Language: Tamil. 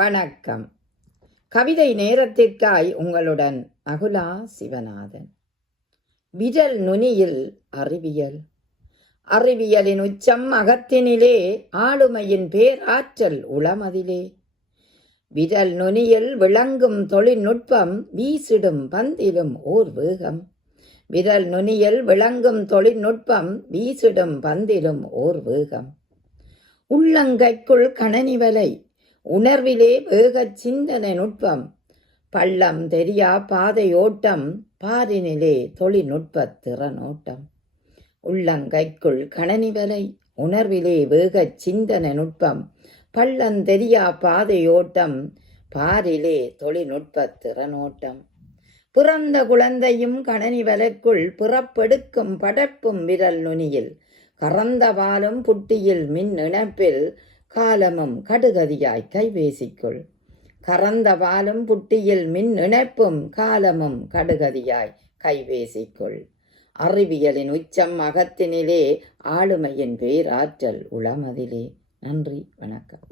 வணக்கம். கவிதை நேரத்திற்காய் உங்களுடன் அகுலா சிவநாதன். விரல் நுனியில் அறிவியல். அறிவியலின் உச்சம் அகத்தினிலே, ஆளுமையின் பேராற்றல் உளமதிலே. விரல் நுனியில் விளங்கும் தொழில்நுட்பம், வீசிடும் பந்திலும் ஓர் வேகம். விரல் நுனியில் விளங்கும் தொழில்நுட்பம், வீசிடும் பந்திலும் ஓர் வேகம். உள்ளங்கைக்குள் கணனி வலை, உணர்விலே வேகச் சிந்தனை நுட்பம். பள்ளம் தெரியா பாதையோட்டம், பாரினிலே தொழில்நுட்பத் திறனோட்டம். உள்ளங்கைக்குள் கணனி வலை, உணர்விலே வேகச் சிந்தனை நுட்பம். பள்ளந்தெரியா பாதையோட்டம், பாரிலே தொழில்நுட்பத் திறனோட்டம். பிறந்த குழந்தையும் கணனி வலைக்குள், பிறப்பெடுக்கும் படப்பும் விரல் நுனியில். கறந்த பாலும் புட்டியில் மின் இணைப்பில், காலமும் கடுகதியாய் கைபேசிக்குள். கறந்த பாலும் புட்டியில் மின் இணைப்பும், காலமும் கடுகதியாய் கைபேசிக்குள். அறிவியலின் உச்சம் அகத்தினிலே, ஆளுமையின் பேராற்றல் உளமதிலே. நன்றி, வணக்கம்.